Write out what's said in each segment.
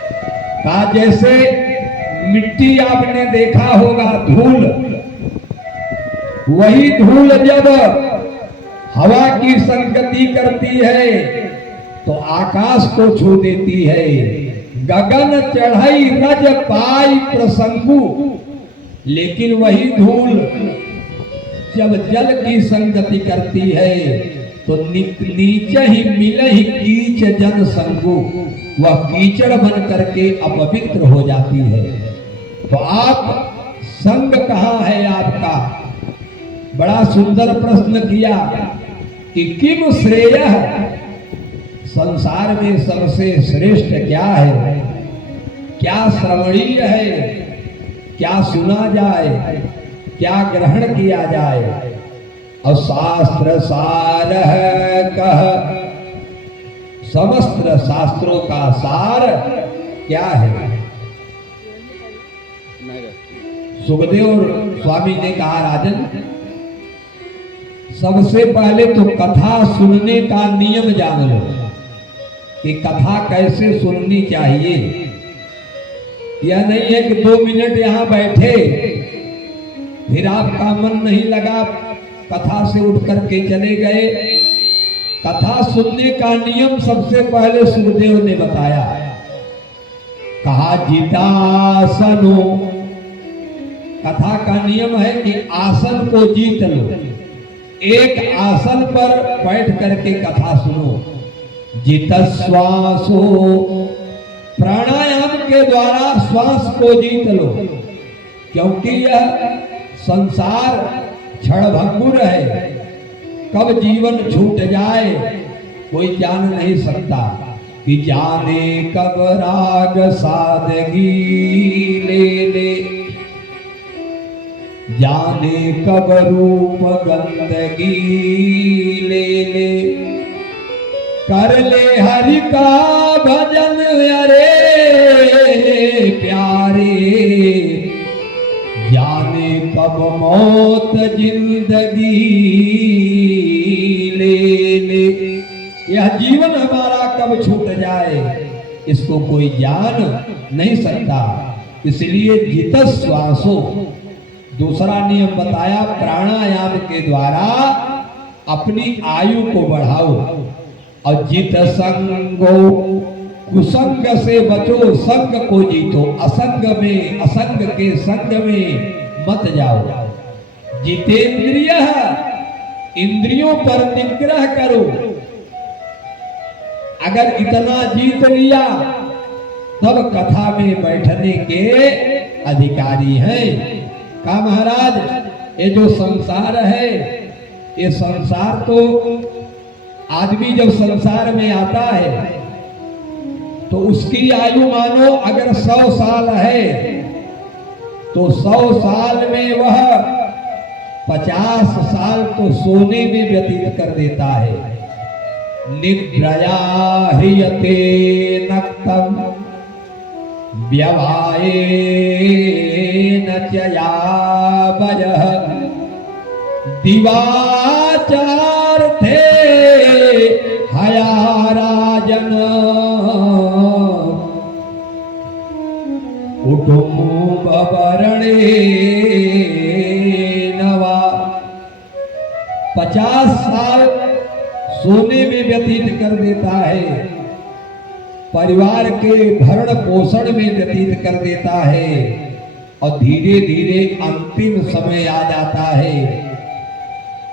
का जैसे मिट्टी आपने देखा होगा धूल, वही धूल जब हवा की संगति करती है तो आकाश को छू देती है। गगन चढ़ाई रज पाई प्रसंगु, लेकिन वही धूल जब जल की संगति करती है तो नीचे ही मिले ही कीच जन संगु, वह कीचड़ बन करके अपवित्र हो जाती है। तो आप संग कहाँ है आपका? बड़ा सुंदर प्रश्न किया कि किम श्रेय, संसार में सबसे श्रेष्ठ क्या है, क्या श्रवणीय है, क्या सुना जाए, क्या ग्रहण किया जाए। और शास्त्र सार है कह, समस्त शास्त्रों का सार क्या है? सुखदेव स्वामी ने कहा, राजन सबसे पहले तो कथा सुनने का नियम जान लो कि कथा कैसे सुननी चाहिए। यह नहीं है कि 2 मिनट यहां बैठे फिर आपका मन नहीं लगा, कथा से उठ करके चले गए। कथा सुनने का नियम सबसे पहले सुखदेव ने बताया। कहा जितासनो, कथा का नियम है कि आसन को जीत लो, एक आसन पर बैठ करके कथा सुनो। जित श्वासो, प्राणायाम के द्वारा श्वास को जीत लो, क्योंकि यह संसार क्षणभंगुर है, कब जीवन छूट जाए कोई जान नहीं सकता। कि जाने कब राग सादगी ले ले, जाने कब रूप गंदगी ले ले, कर ले हरि का भजन अरे प्यारे, जाने कब मौत जिंदगी ले ले। यह जीवन हमारा कब छूट जाए इसको कोई जान नहीं सकता। इसलिए जित श्वासो, दूसरा नियम बताया, प्राणायाम के द्वारा अपनी आयु को बढ़ाओ। और जित संगो, कुसंग से बचो, संग को जीतो, असंग में, असंग के संग में मत जाओ। जितेंद्रिय, इंद्रियों पर निग्रह करो। अगर इतना जीत लिया तब कथा में बैठने के अधिकारी हैं। का महाराज ये जो संसार है, ये संसार तो आदमी जब संसार में आता है तो उसकी आयु मानो अगर 100 साल है तो 100 साल में वह 50 साल तो सोने में व्यतीत कर देता है। निद्रया ह्रियते नक्तम व्यवाये न चया वयः, दिवाचार थे हया राजन, कुटुंब वरणे नवा। 50 साल सोने में व्यतीत कर देता है, परिवार के भरण पोषण में व्यतीत कर देता है, और धीरे धीरे अंतिम समय आ जाता है।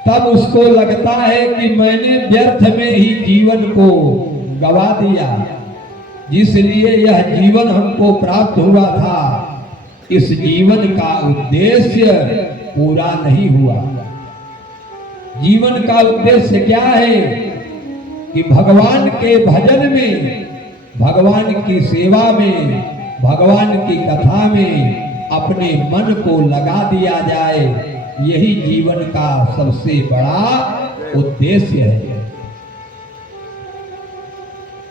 तब उसको लगता है कि मैंने व्यर्थ में ही जीवन को गवा दिया, जिसलिए यह जीवन हमको प्राप्त हुआ था, इस जीवन का उद्देश्य पूरा नहीं हुआ। जीवन का उद्देश्य क्या है? कि भगवान के भजन में, भगवान की सेवा में, भगवान की कथा में अपने मन को लगा दिया जाए। यही जीवन का सबसे बड़ा उद्देश्य है।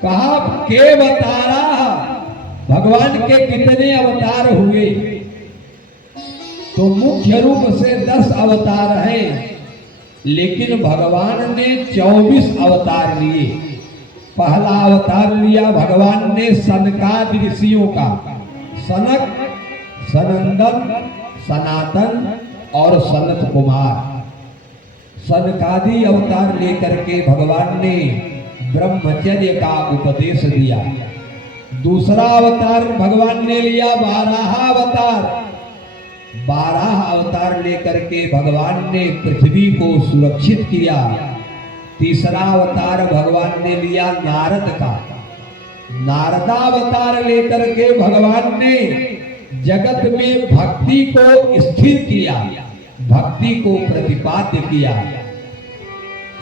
कहा के अवतारा, भगवान के कितने अवतार हुए? तो मुख्य रूप से 10 अवतार हैं, लेकिन भगवान ने 24 अवतार लिए। पहला अवतार लिया भगवान ने सनकादि ऋषियों का। सनक, सनंदन, सनातन और सनत कुमार, सनकादि अवतार लेकर के भगवान ने ब्रह्मचर्य का उपदेश दिया। दूसरा अवतार भगवान ने लिया बारह अवतार। 12 अवतार लेकर के भगवान ने पृथ्वी को सुरक्षित किया। तीसरा अवतार भगवान ने लिया नारद का। नारदावतार लेकर के भगवान ने जगत में भक्ति को स्थिर किया, भक्ति को प्रतिपाद्य किया।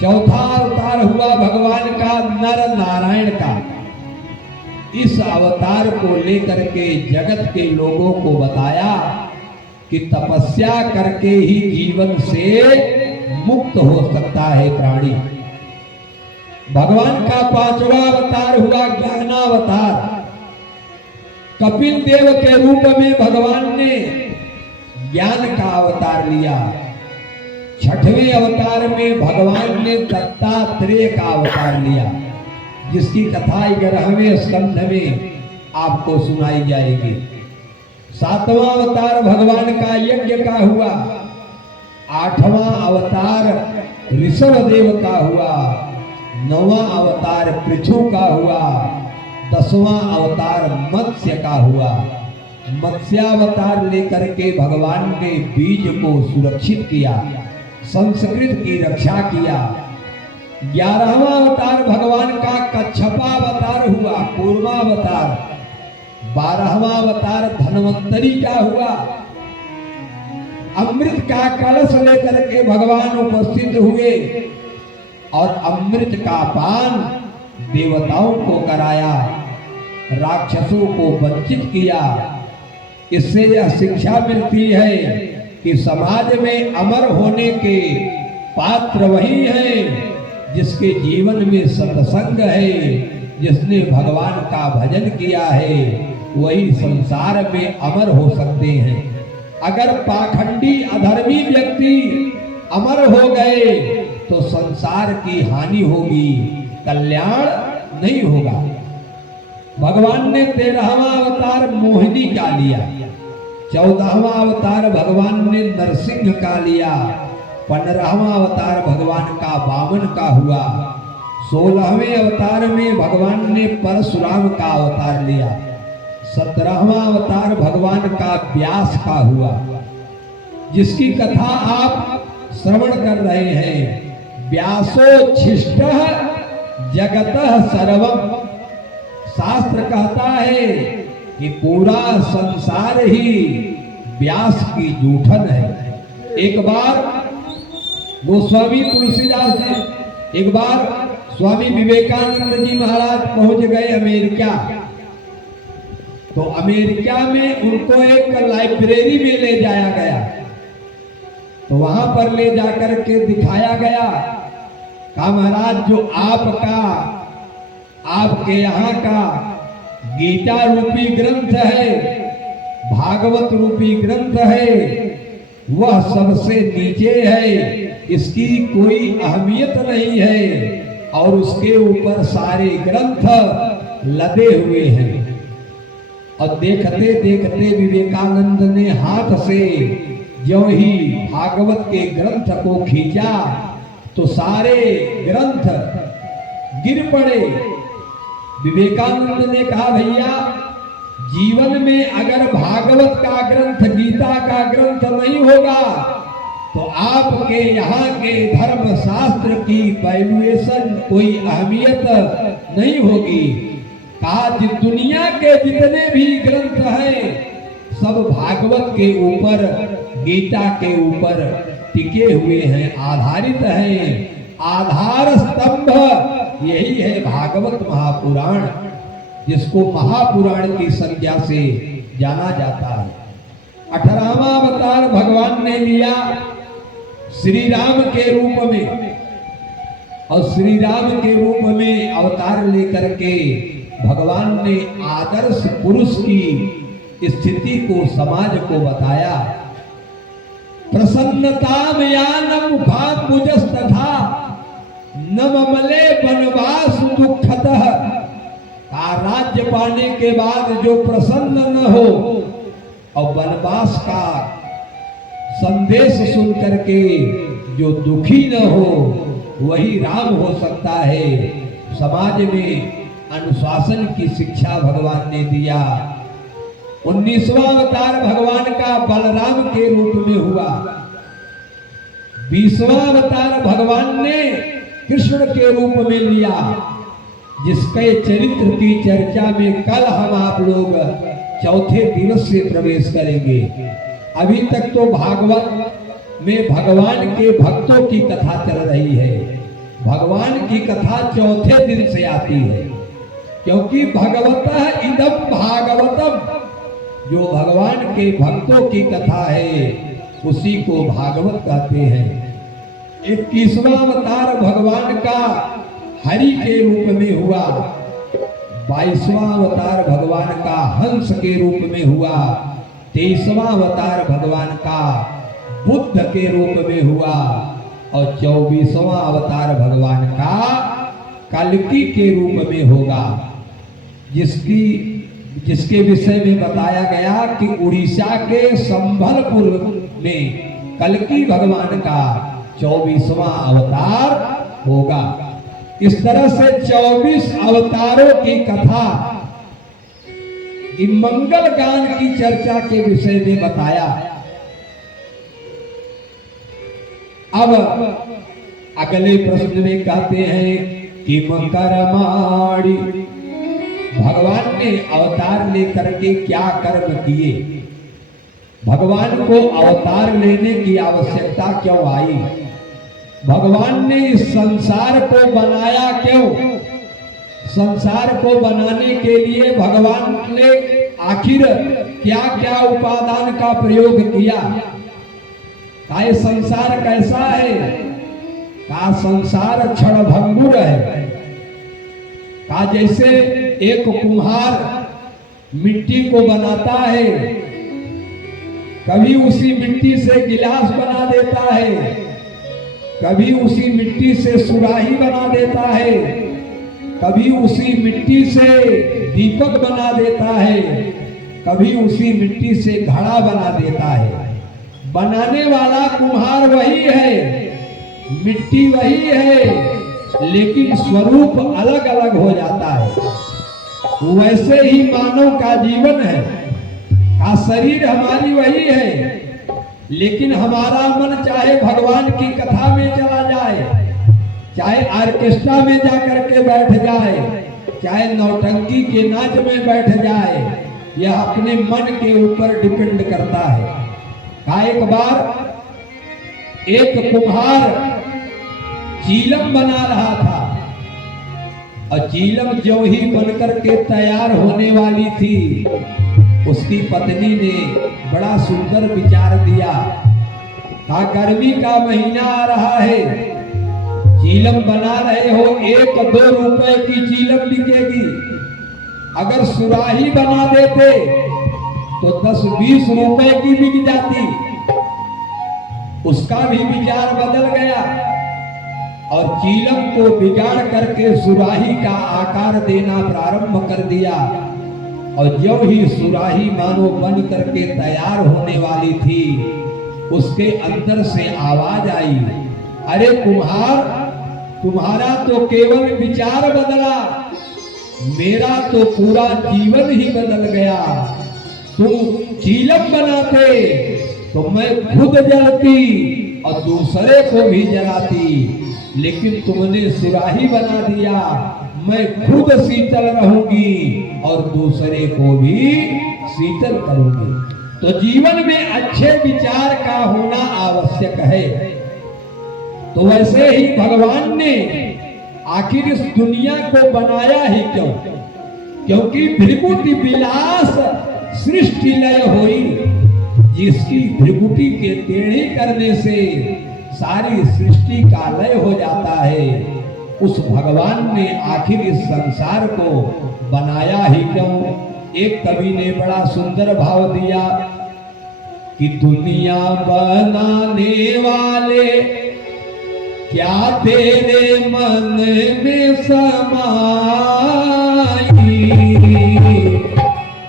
चौथा अवतार हुआ भगवान का नर नारायण का। इस अवतार को लेकर के जगत के लोगों को बताया कि तपस्या करके ही जीवन से मुक्त हो सकता है प्राणी। भगवान का पांचवा अवतार हुआ ज्ञानावतार। कपिल देव के रूप में भगवान ने ज्ञान का अवतार लिया। छठवें अवतार में भगवान ने दत्तात्रेय का अवतार लिया, जिसकी कथा 11वें स्कंध में आपको सुनाई जाएगी। सातवां अवतार भगवान का यज्ञ का हुआ। आठवां अवतार ऋषभदेव का हुआ। 9वां अवतार पृथु का हुआ। 10वां अवतार मत्स्य का हुआ। मत्स्यावतार लेकर के भगवान ने बीज को सुरक्षित किया, संस्कृत की रक्षा किया। 11वां अवतार भगवान का कच्छपावतार हुआ, पूर्वावतार। 12वां अवतार धन्वंतरी का हुआ। अमृत का कलश लेकर के भगवान उपस्थित हुए और अमृत का पान देवताओं को कराया, राक्षसों को वंचित किया। इससे यह शिक्षा मिलती है कि समाज में अमर होने के पात्र वही हैं जिसके जीवन में सत्संग है, जिसने भगवान का भजन किया है, वही संसार में अमर हो सकते हैं। अगर पाखंडी अधर्मी व्यक्ति अमर हो गए तो संसार की हानि होगी, कल्याण नहीं होगा। भगवान ने 13वां अवतार मोहिनी का लिया। 14वां अवतार भगवान ने नरसिंह का लिया। 15वां अवतार भगवान का वामन का हुआ। 16वें अवतार में भगवान ने परशुराम का अवतार लिया। 17वां अवतार भगवान का व्यास का हुआ, जिसकी कथा आप श्रवण कर रहे हैं। व्यासोच्छिष्टः जगतः सर्वम्। शास्त्र कहता है कि पूरा संसार ही व्यास की जूठन है। एक बार गोस्वामी तुलसीदास जी, एक बार स्वामी विवेकानंद जी महाराज पहुंच गए अमेरिका। तो अमेरिका में उनको एक लाइब्रेरी में ले जाया गया। तो वहां पर ले जाकर के दिखाया गया, कहा महाराज जो आपके यहाँ का गीता रूपी ग्रंथ है, भागवत रूपी ग्रंथ है, वह सबसे नीचे है, इसकी कोई अहमियत नहीं है और उसके ऊपर सारे ग्रंथ लदे हुए हैं। और देखते देखते विवेकानंद ने हाथ से जो ही भागवत के ग्रंथ को खींचा तो सारे ग्रंथ गिर पड़े। विवेकानंद ने कहा भैया, जीवन में अगर भागवत का ग्रंथ, गीता का ग्रंथ नहीं होगा तो आपके यहाँ के धर्म शास्त्र की वैल्यूएशन, कोई अहमियत नहीं होगी। कहा दुनिया के जितने भी ग्रंथ हैं सब भागवत के ऊपर, गीता के ऊपर टिके हुए हैं, आधारित हैं। आधार स्तंभ यही है भागवत महापुराण, जिसको महापुराण की संज्ञा से जाना जाता है। 18वां अवतार भगवान ने लिया श्री राम के रूप में, और श्री राम के रूप में अवतार लेकर के भगवान ने आदर्श पुरुष की स्थिति को, समाज को बताया। प्रसन्नता में मुखाम्बुजस्तथा न ममले बनवासु दुखतः, राज्य पाने के बाद जो प्रसन्न न हो और वनवास का संदेश सुन करके जो दुखी न हो, वही राम हो सकता है। समाज में अनुशासन की शिक्षा भगवान ने दिया। 19वां अवतार भगवान का बलराम के रूप में हुआ। 20वां अवतार भगवान ने कृष्ण के रूप में लिया, जिसके चरित्र की चर्चा में कल हम आप लोग चौथे दिवस से प्रवेश करेंगे। अभी तक तो भागवत में भगवान के भक्तों की कथा चल रही है। भगवान की कथा चौथे दिन से आती है, क्योंकि भगवतः इदम भागवतम, जो भगवान के भक्तों की कथा है उसी को भागवत कहते हैं। 21वां अवतार भगवान का हरि के रूप में हुआ। 22वां अवतार भगवान का हंस के रूप में हुआ। 23वां अवतार भगवान का बुद्ध के रूप में हुआ और 24वां अवतार भगवान का कल्कि के रूप में होगा, जिसके विषय में बताया गया कि उड़ीसा के संबलपुर में कल्कि भगवान का 24वां अवतार होगा। इस तरह से 24 अवतारों की कथा मंगल गान की चर्चा के विषय में बताया। अब अगले प्रश्न में कहते हैं कि कर्माणि, भगवान ने अवतार लेकर के क्या कर्म किए, भगवान को अवतार लेने की आवश्यकता क्यों आई, भगवान ने इस संसार को बनाया क्यों, संसार को बनाने के लिए भगवान ने आखिर क्या क्या उपादान का प्रयोग किया, का ये संसार कैसा है, का संसार क्षणभंगुर है, का जैसे एक कुम्हार मिट्टी को बनाता है, कभी उसी मिट्टी से गिलास बना देता है, कभी उसी मिट्टी से सुराही बना देता है, कभी उसी मिट्टी से दीपक बना देता है, कभी उसी मिट्टी से घड़ा बना देता है। बनाने वाला कुम्हार वही है, मिट्टी वही है, लेकिन स्वरूप अलग अलग हो जाता है। वैसे ही मानव का जीवन है, का शरीर हमारी वही है, लेकिन हमारा मन चाहे भगवान की कथा में चला जाए, चाहे ऑर्केस्ट्रा में जाकर के बैठ जाए, चाहे नौटंकी के नाच में बैठ जाए, यह अपने मन के ऊपर डिपेंड करता है। एक बार एक कुम्हार चीलम बना रहा था और चीलम जो ही बनकर के तैयार होने वाली थी, उसकी पत्नी ने बड़ा सुंदर विचार दिया। गर्मी का महीना आ रहा है, चीलम बना रहे हो, 1-2 रुपए की चीलम बिकेगी, अगर सुराही बना देते तो 10-20 रुपए की बिक जाती। उसका भी विचार बदल गया और चीलम को बिगाड़ करके सुराही का आकार देना प्रारंभ कर दिया। और जो ही सुराही मानो बन करके तैयार होने वाली थी, उसके अंदर से आवाज आई, अरे कुम्हार, तुम्हारा तो केवल विचार बदला, मेरा तो पूरा जीवन ही बदल गया। तुम चीलम बनाते तो मैं खुद जलती और दूसरे को भी जलाती, लेकिन तुमने सुराही बना दिया, मैं खुद शीतल रहूंगी और दूसरे को भी शीतल करूंगी। तो जीवन में अच्छे विचार का होना आवश्यक है। तो वैसे ही भगवान ने आखिर इस दुनिया को बनाया ही क्यों? क्योंकि भृगुटी विलास सृष्टि लय हुई, जिसकी भृगुटी के टेढ़ी करने से सारी सृष्टि का लय हो जाता है। उस भगवान ने आखिर इस संसार को बनाया ही क्यों? एक कवि ने बड़ा सुंदर भाव दिया कि दुनिया बनाने वाले क्या तेरे मन में समाई,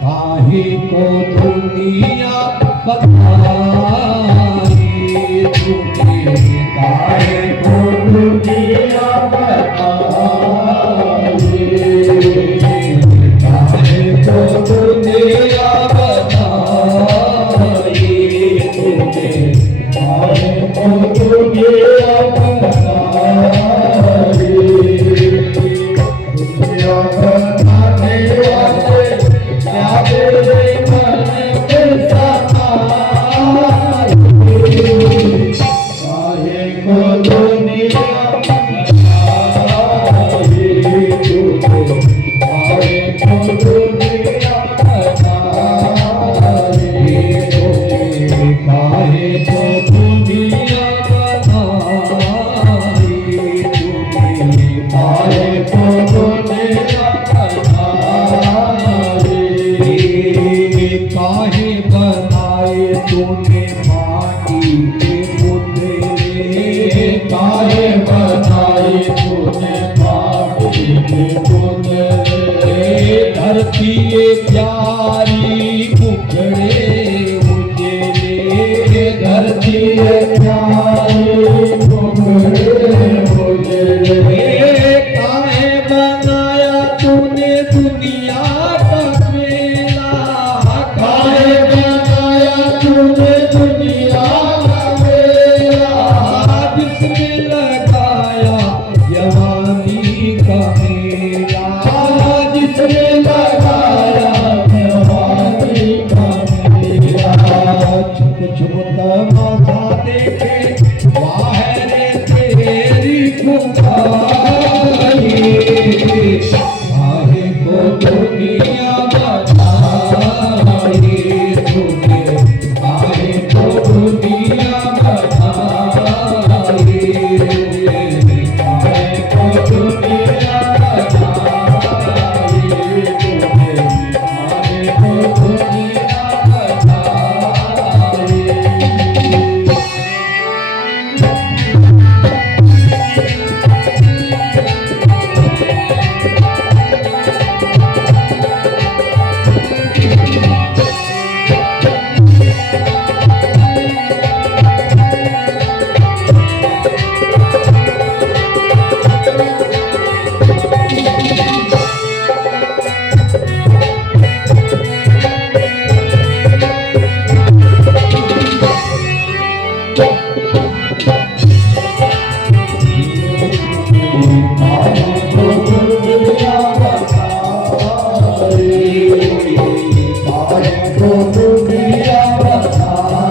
काहे को दुनिया बताई तुझे, काहे को दुनिया बताई, काहे को दुनिया बताई तुझे, काहे को दुनिया बताई, दुनिया बताने वाले क्या तेरे मन में समाई, काहे को दुनिया बताई तुझे, काहे को दुनिया बताई तुझे, काहे को दुनिया बताई तुझे, काहे को दुनिया बताई, काहे बनाए तूने माटी के पुतले, काहे बनाए तूने माटी के पुतले, धरती प्यारी मुखड़े उजले, धरती प्यारी मुखड़े उजले, काहे बनाया तूने दुनिया का मेला, काहे बनाया तूने दुनिया का मेला, जिसमें लगाया जवानी का मेला, जिसमें लगाया जवानी का मेला, छुप छुप तमाशा देखे वाहे तेरी खुदाई, काहे को दुनिया बताई तुझे, काहे को दुनिया बताई तुझे, काहे को दुनिया बताई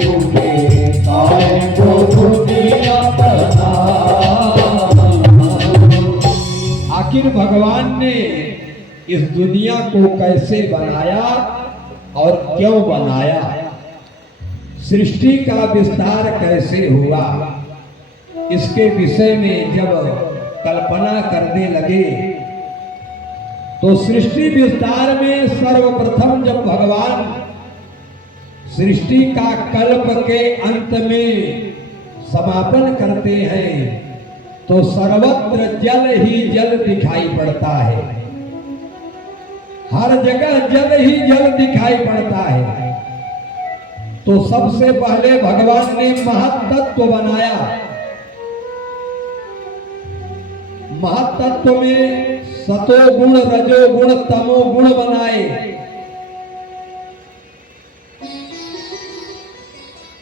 तुझे, काहे को दुनिया बताई। आखिर भगवान ने इस दुनिया को कैसे बनाया और क्यों बनाया, सृष्टि का विस्तार कैसे हुआ, इसके विषय में जब कल्पना करने लगे तो सृष्टि विस्तार में सर्वप्रथम जब भगवान सृष्टि का कल्प के अंत में समापन करते हैं तो सर्वत्र जल ही जल दिखाई पड़ता है, हर जगह जल ही जल दिखाई पड़ता है। तो सबसे पहले भगवान ने महत्तत्व बनाया, महत्तत्व में सतोगुण रजोगुण तमोगुण बनाए,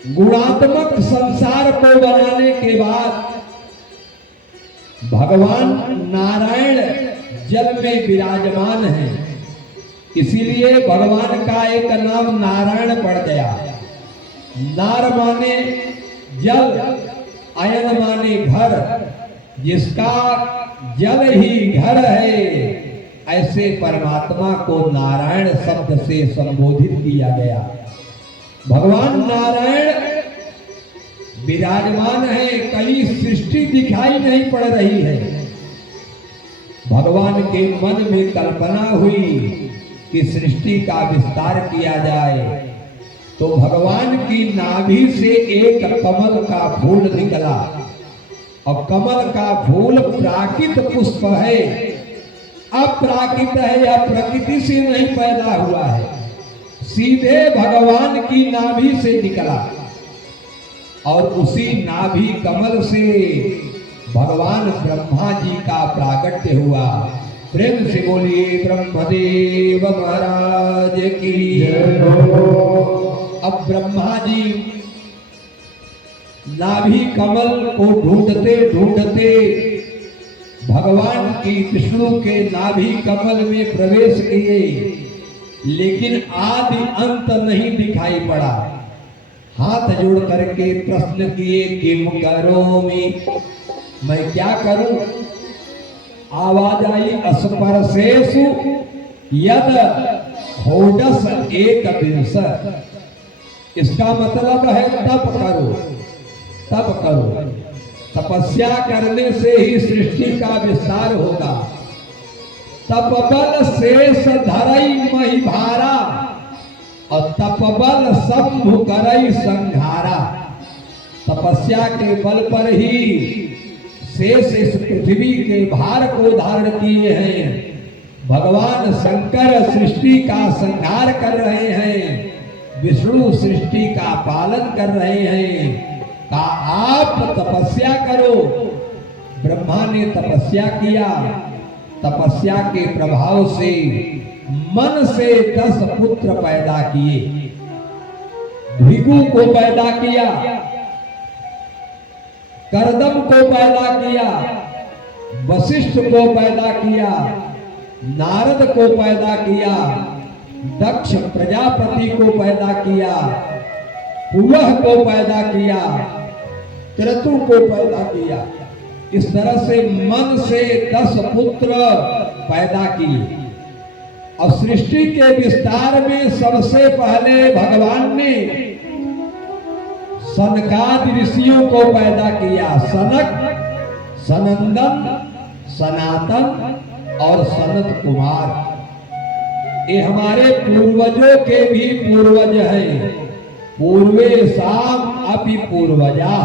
गुणात्मक संसार को बनाने के बाद भगवान नारायण जल में विराजमान है, इसीलिए भगवान का एक नाम नारायण पड़ गया। नार माने जल, अयन माने घर, जिसका जल ही घर है, ऐसे परमात्मा को नारायण शब्द से संबोधित किया गया। भगवान नारायण विराजमान है, कहीं सृष्टि दिखाई नहीं पड़ रही है। भगवान के मन में कल्पना हुई कि सृष्टि का विस्तार किया जाए, तो भगवान की नाभि से एक कमल का फूल निकला, और कमल का फूल प्राकृत पुष्प है, अप्राकृत है, या प्रकृति से नहीं पैदा हुआ है, सीधे भगवान की नाभि से निकला। और उसी नाभि कमल से भगवान ब्रह्मा जी का प्राकट्य हुआ। प्रेम से बोलिए ब्रह्मदेव महाराज की जय हो। अब ब्रह्मा जी नाभि कमल को ढूंढते ढूंढते भगवान की विष्णु के नाभि कमल में प्रवेश किए, लेकिन आदि अंत नहीं दिखाई पड़ा। हाथ जोड़ करके प्रश्न किए, किम करोमि, मैं क्या करूं? आवाज आई, स्पर्शेषु यद होडस एक दिवस। इसका मतलब है तप करो, तप करो। तपस्या करने से ही सृष्टि का विस्तार होगा। तपबल शेष धरई मही भारा, और तपबल शंभु करई संहारा। तपस्या के बल पर ही शेष इस पृथ्वी के भार को धारण किए हैं। भगवान शंकर सृष्टि का संहार कर रहे हैं, विष्णु सृष्टि का पालन कर रहे हैं। का आप तपस्या करो। ब्रह्मा ने तपस्या किया। तपस्या के प्रभाव से मन से 10 पुत्र पैदा किए। भृगु को पैदा किया, करदम को पैदा किया, वशिष्ठ को पैदा किया, नारद को पैदा किया, दक्ष प्रजापति को पैदा किया, पुलह को पैदा किया, क्रतु को पैदा किया। इस तरह से मन से 10 पुत्र पैदा किए। और सृष्टि के विस्तार में सबसे पहले भगवान ने सनकादि ऋषियों को पैदा किया। सनक, सनंदन, सनातन और सनत कुमार। ये हमारे पूर्वजों के भी पूर्वज हैं। पूर्वे साम अपि पूर्वजा।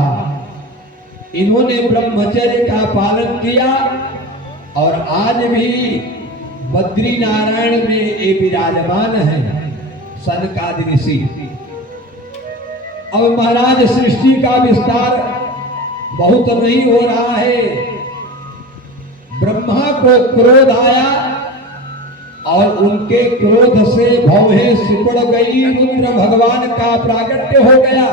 इन्होंने ब्रह्मचर्य का पालन किया और आज भी बद्री नारायण में ये विराजमान है, सनकादि ऋषि। अब महाराज सृष्टि का विस्तार बहुत नहीं हो रहा है। ब्रह्मा को क्रोध आया और उनके क्रोध से भौहें सिकुड़ गई। रुद्र भगवान का प्राकट्य हो गया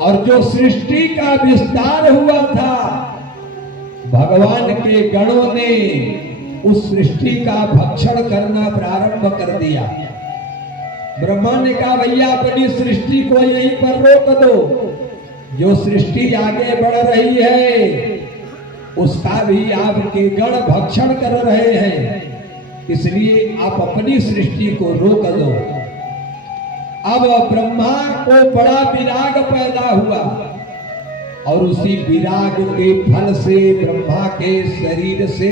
और जो सृष्टि का विस्तार हुआ था, भगवान के गणों ने उस सृष्टि का भक्षण करना प्रारंभ कर दिया। ब्रह्मा ने कहा, भैया अपनी सृष्टि को यहीं पर रोक दो। जो सृष्टि आगे बढ़ रही है उसका भी आपके गण भक्षण कर रहे हैं, इसलिए आप अपनी सृष्टि को रोक दो। अब ब्रह्मा को बड़ा विराग पैदा हुआ और उसी विराग के फल से ब्रह्मा के शरीर से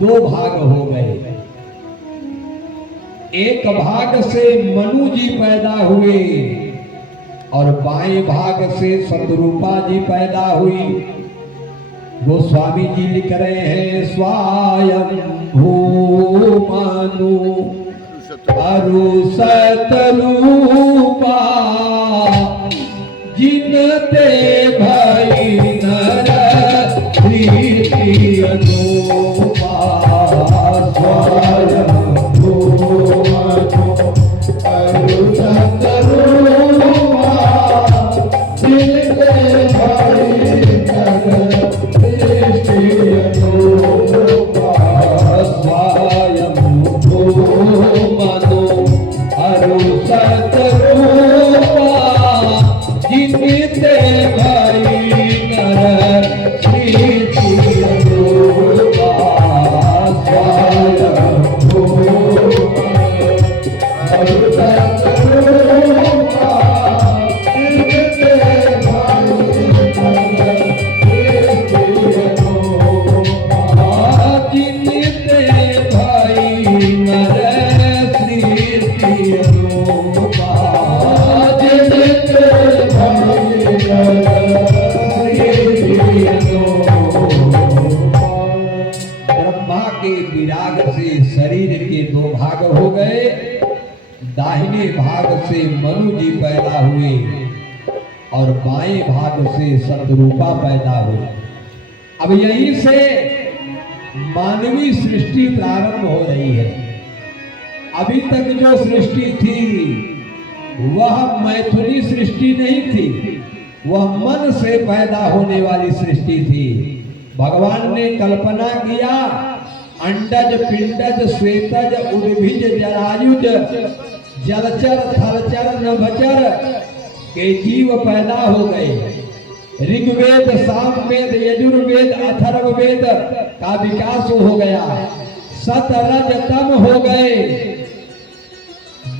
2 भाग हो गए। एक भाग से मनु जी पैदा हुए और बाएं भाग से शतरूपा जी पैदा हुई। गोस्वामी जी लिख रहे हैं, स्वायं भूमनु अरु सतरूपा, जिनते भई नर प्रीति अनुपा। स्वायं से शरीर के दो भाग हो गए। दाहिने भाग से मनु जी पैदा हुए और बाएं भाग से शतरूपा पैदा हुई। अब यहीं से मानवीय सृष्टि प्रारंभ हो रही है। अभी तक जो सृष्टि थी वह मैथुनी सृष्टि नहीं थी, वह मन से पैदा होने वाली सृष्टि थी। भगवान ने कल्पना किया अंडज पिंडज श्वेतज उद्भिज जरायुज जलचर थलचर नभचर के जीव पैदा हो गए। ऋग्वेद सामवेद यजुर्वेद अथर्ववेद का विकास हो गया। सत रज तम हो गए।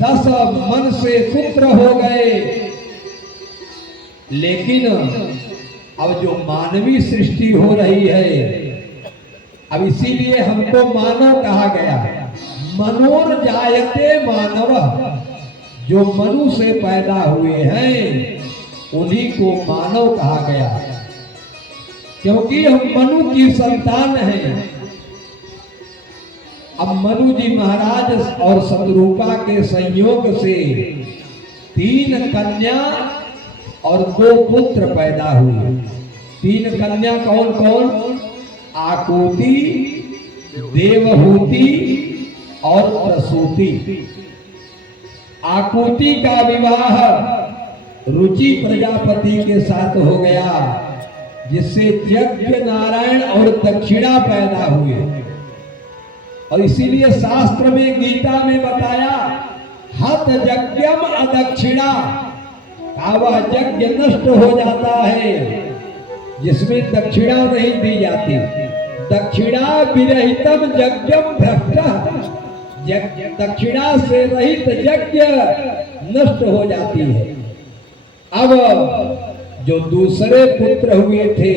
10 मन से पुत्र हो गए। लेकिन अब जो मानवीय सृष्टि हो रही है, अब इसीलिए हमको मानव कहा गया। मनोर जायते मानव, जो मनु से पैदा हुए हैं उन्हीं को मानव कहा गया, क्योंकि हम मनु की संतान हैं। अब मनु जी महाराज और शतरूपा के संयोग से 3 कन्या और 2 पुत्र पैदा हुए। 3 कन्या कौन कौन? आकुति, देवहूति और प्रसूति। आकुति का विवाह रुचि प्रजापति के साथ हो गया, जिससे यज्ञ नारायण और दक्षिणा पैदा हुए। और इसीलिए शास्त्र में गीता में बताया हत यज्ञम अदक्षिणा, वह यज्ञ नष्ट हो जाता है जिसमें दक्षिणा नहीं दी जाती। दक्षिणा विरहितम यज्ञम भ्रष्ट, दक्षिणा से रहित यज्ञ नष्ट हो जाती है। अब जो दूसरे पुत्र हुए थे,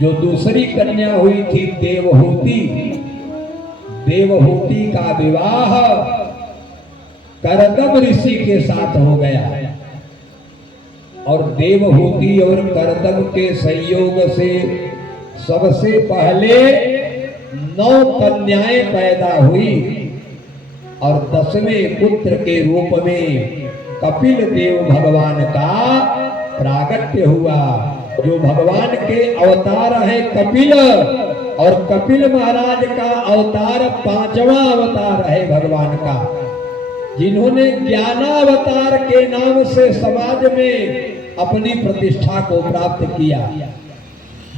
जो दूसरी कन्या हुई थी देवहूति, देवहूति का विवाह करदम ऋषि के साथ हो गया। और देवहूति और करदम के संयोग से सबसे पहले 9 कन्याएं पैदा हुई और 10वें पुत्र के रूप में कपिल देव भगवान का प्रागट्य हुआ। जो भगवान के अवतार है कपिल, और कपिल महाराज का अवतार 5वां अवतार है भगवान का, जिन्होंने ज्ञानावतार के नाम से समाज में अपनी प्रतिष्ठा को प्राप्त किया।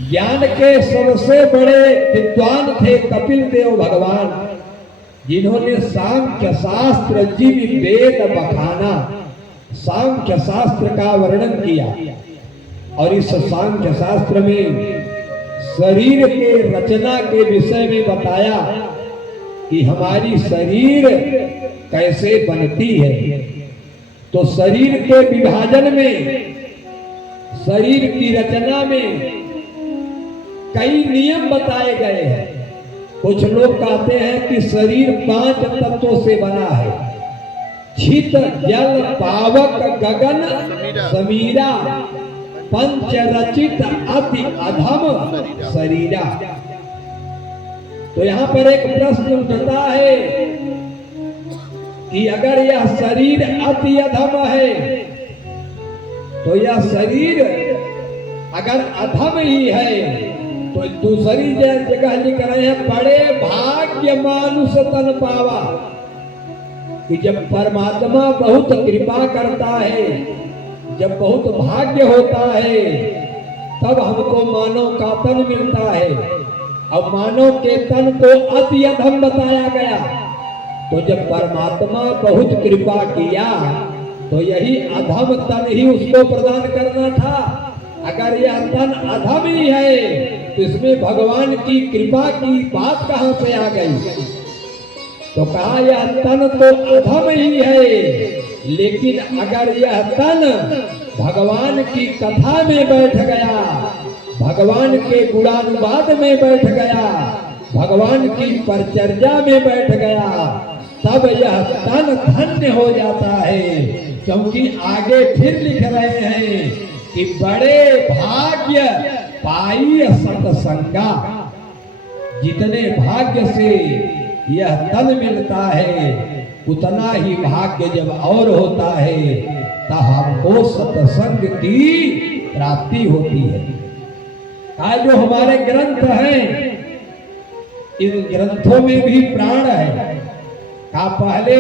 ज्ञान के सबसे बड़े विद्वान थे कपिल देव भगवान, जिन्होंने सांख्य शास्त्र जीव वेद बखाना, सांख्य शास्त्र का वर्णन किया। और इस सांख्य शास्त्र में शरीर के रचना के विषय में बताया कि हमारी शरीर कैसे बनती है। तो शरीर के विभाजन में, शरीर की रचना में कई नियम बताए गए हैं। कुछ लोग कहते हैं कि शरीर 5 तत्वों से बना है। छित जल पावक गगन समीरा, पंच रचित अति अधम शरीरा। तो यहाँ पर एक प्रश्न उठता है कि अगर यह शरीर अति अधम है, तो यह शरीर अगर अधम ही है, तो दूसरी जगह लिख रहे हैं बड़े भाग्य मानुष तन पावा, कि जब परमात्मा बहुत कृपा करता है, जब बहुत भाग्य होता है, तब हमको मानव का तन मिलता है। अब मानव के तन को अति अधम बताया गया, तो जब परमात्मा बहुत कृपा किया तो यही अधम तन ही उसको प्रदान करना था। अगर यह तन अधम ही है तो इसमें भगवान की कृपा की बात कहां से आ गई? तो कहा यह तन तो अधम ही है, लेकिन अगर यह तन भगवान की कथा में बैठ गया, भगवान के गुणानुवाद में बैठ गया, भगवान की परिचर्या में बैठ गया, तब यह तन धन्य हो जाता है। क्योंकि आगे फिर लिख रहे हैं कि बड़े भाग्य पाई सत्संगा, जितने भाग्य से यह तन मिलता है, उतना ही भाग्य जब और होता है तब हमको सत्संग की प्राप्ति होती है। आज जो हमारे ग्रंथ हैं, इन ग्रंथों में भी प्राण है। का पहले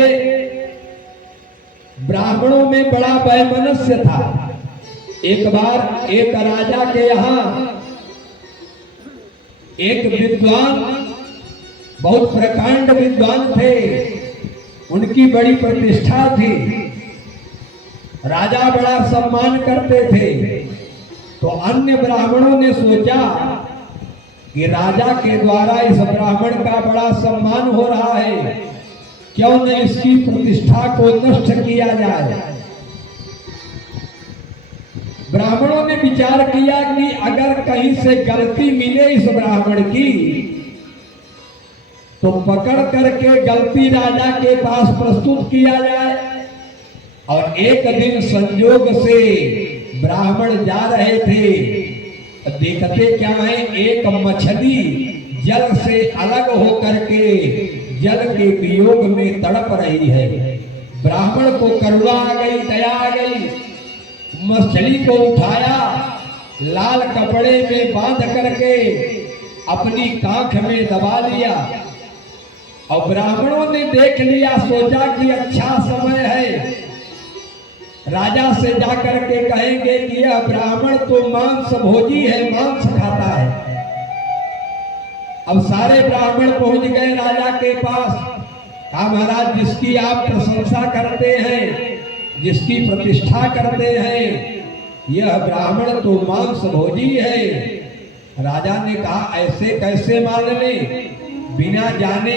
ब्राह्मणों में बड़ा वैमनस्य था। एक बार एक राजा के यहाँ एक विद्वान, बहुत प्रकांड विद्वान थे, उनकी बड़ी प्रतिष्ठा थी, राजा बड़ा सम्मान करते थे। तो अन्य ब्राह्मणों ने सोचा कि राजा के द्वारा इस ब्राह्मण का बड़ा सम्मान हो रहा है, क्यों न इसकी प्रतिष्ठा को नष्ट किया जाए। ब्राह्मणों ने विचार किया कि अगर कहीं से गलती मिले इस ब्राह्मण की तो पकड़ करके गलती राजा के पास प्रस्तुत किया जाए। और एक दिन संयोग से ब्राह्मण जा रहे थे, देखते क्या है, एक मछली जल से अलग होकर के जल के वियोग में तड़प रही है। ब्राह्मण को करुणा आ गई, दया आ गई, मछली को उठाया, लाल कपड़े में बांध करके अपनी कांख में दबा लिया। और ब्राह्मणों ने देख लिया, सोचा कि अच्छा समय है, राजा से जाकर के कहेंगे कि यह ब्राह्मण तो मांस भोजी है, मांस खाता है। अब सारे ब्राह्मण पहुंच गए राजा के पास। कहा, महाराज, जिसकी आप प्रशंसा करते हैं, जिसकी प्रतिष्ठा करते हैं, यह ब्राह्मण तो मांस भोजी है। राजा ने कहा, ऐसे कैसे मान ले, बिना जाने